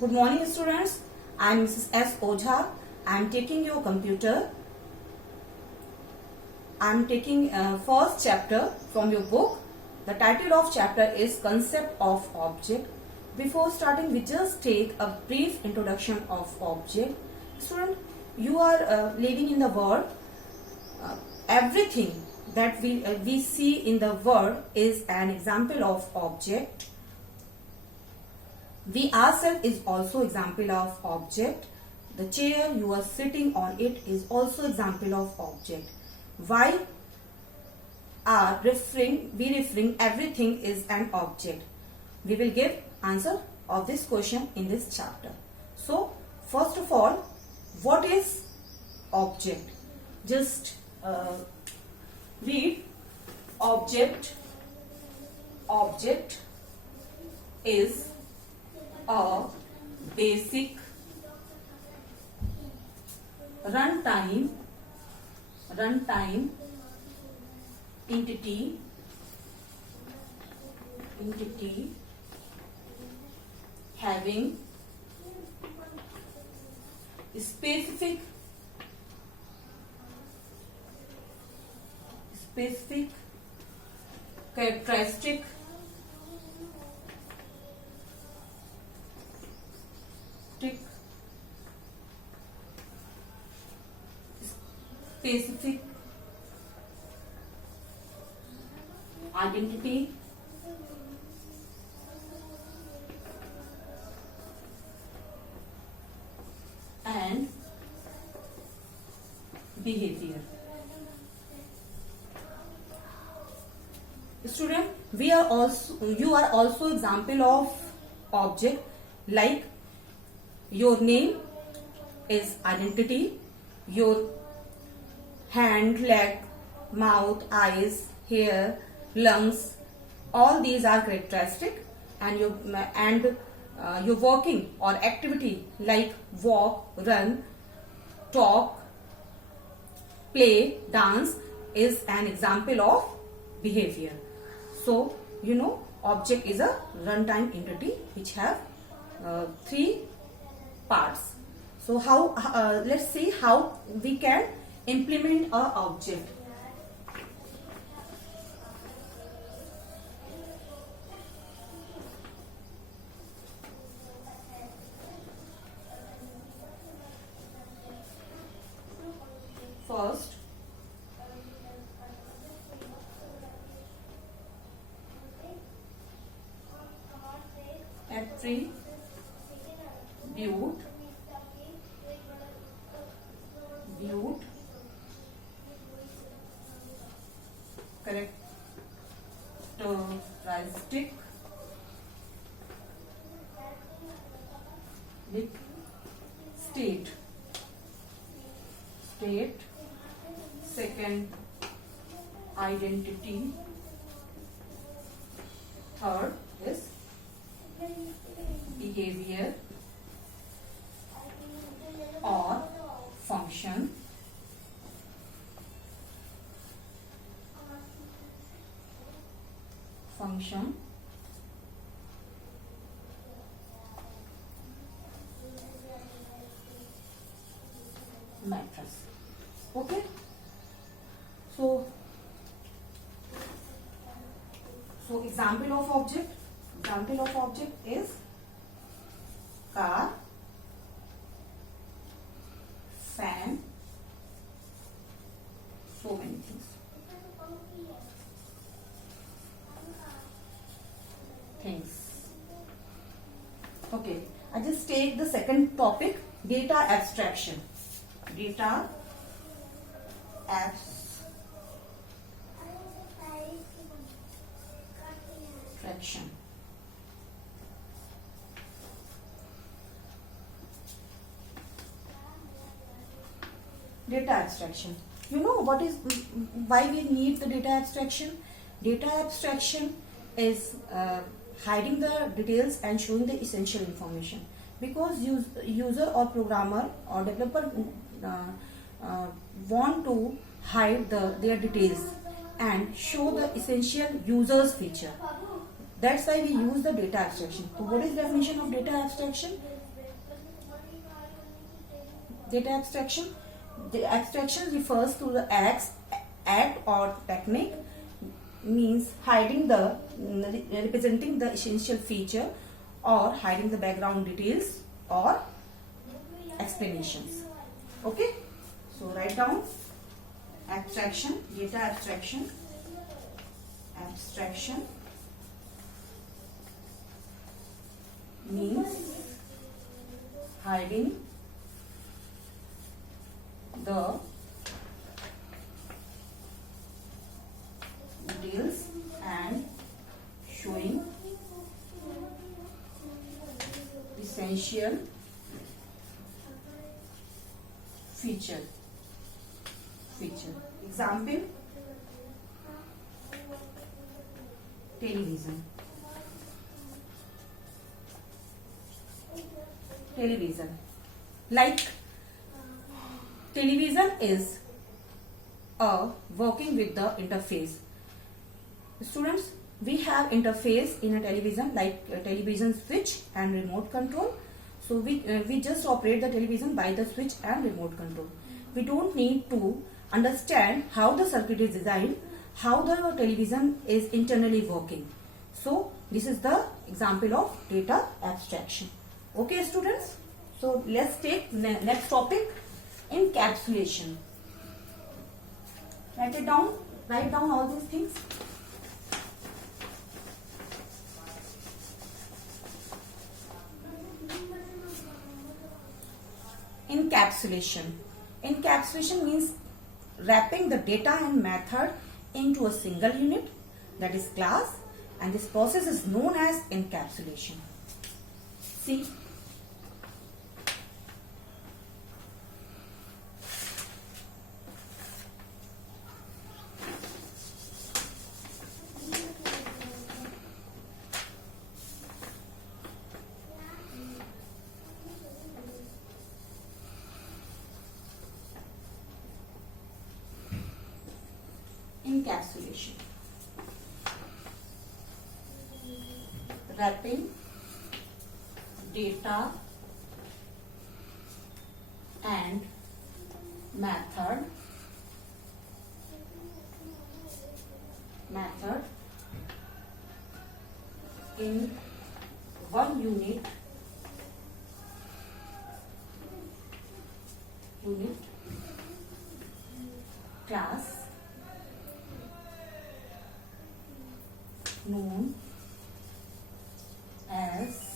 Good morning, students. I am Mrs. S. Ojha. I am taking your computer. I am taking first chapter from your book. The title of chapter is Concept of Object. Before starting, we just take a brief introduction of object. Student, you are living in the world. Everything that we see in the world is an example of object. We ourselves is also example of object. The chair you are sitting on it is also example of object. Why are we referring everything is an object? We will give answer of this question in this chapter. So first of all, what is object? Just read object. Object is a basic runtime entity having specific characteristic specific identity and behavior. Student, you are also example of object, like your name is identity, your hand, leg, mouth, eyes, hair, lungs, all these are characteristic, and your working or activity like walk, run, talk, play, dance is an example of behavior. So object is a runtime entity which have three parts. So how let's see how we can implement a object. First, attribute characteristic with state. Second, identity. Third is behavior or function. Matters. Okay. So example of object is car, fan, so many things. Okay, I just take the second topic, data abstraction. Data abstraction. Data abstraction. You know why we need the data abstraction? Data abstraction is hiding the details and showing the essential information, because user or programmer or developer want to hide their details and show the essential users feature. That's why we use the data abstraction. So what is definition of data abstraction? Data abstraction. The abstraction refers to the act or technique, means hiding the representing the essential feature or hiding the background details or explanations. Okay, so write down abstraction, data abstraction. Abstraction means hiding the details and showing essential feature. Example: television. Like, television is working with the interface. Students, we have interface in a television like a television switch and remote control. So we just operate the television by the switch and remote control. We don't need to understand how the circuit is designed, how the television is internally working. So this is the example of data abstraction. Okay, students. So let's take next topic, encapsulation. Write it down. Write down all these things. Encapsulation. Encapsulation means wrapping the data and method into a single unit, that is class, and this process is known as encapsulation. See, encapsulation, wrapping data and method in one unit class known as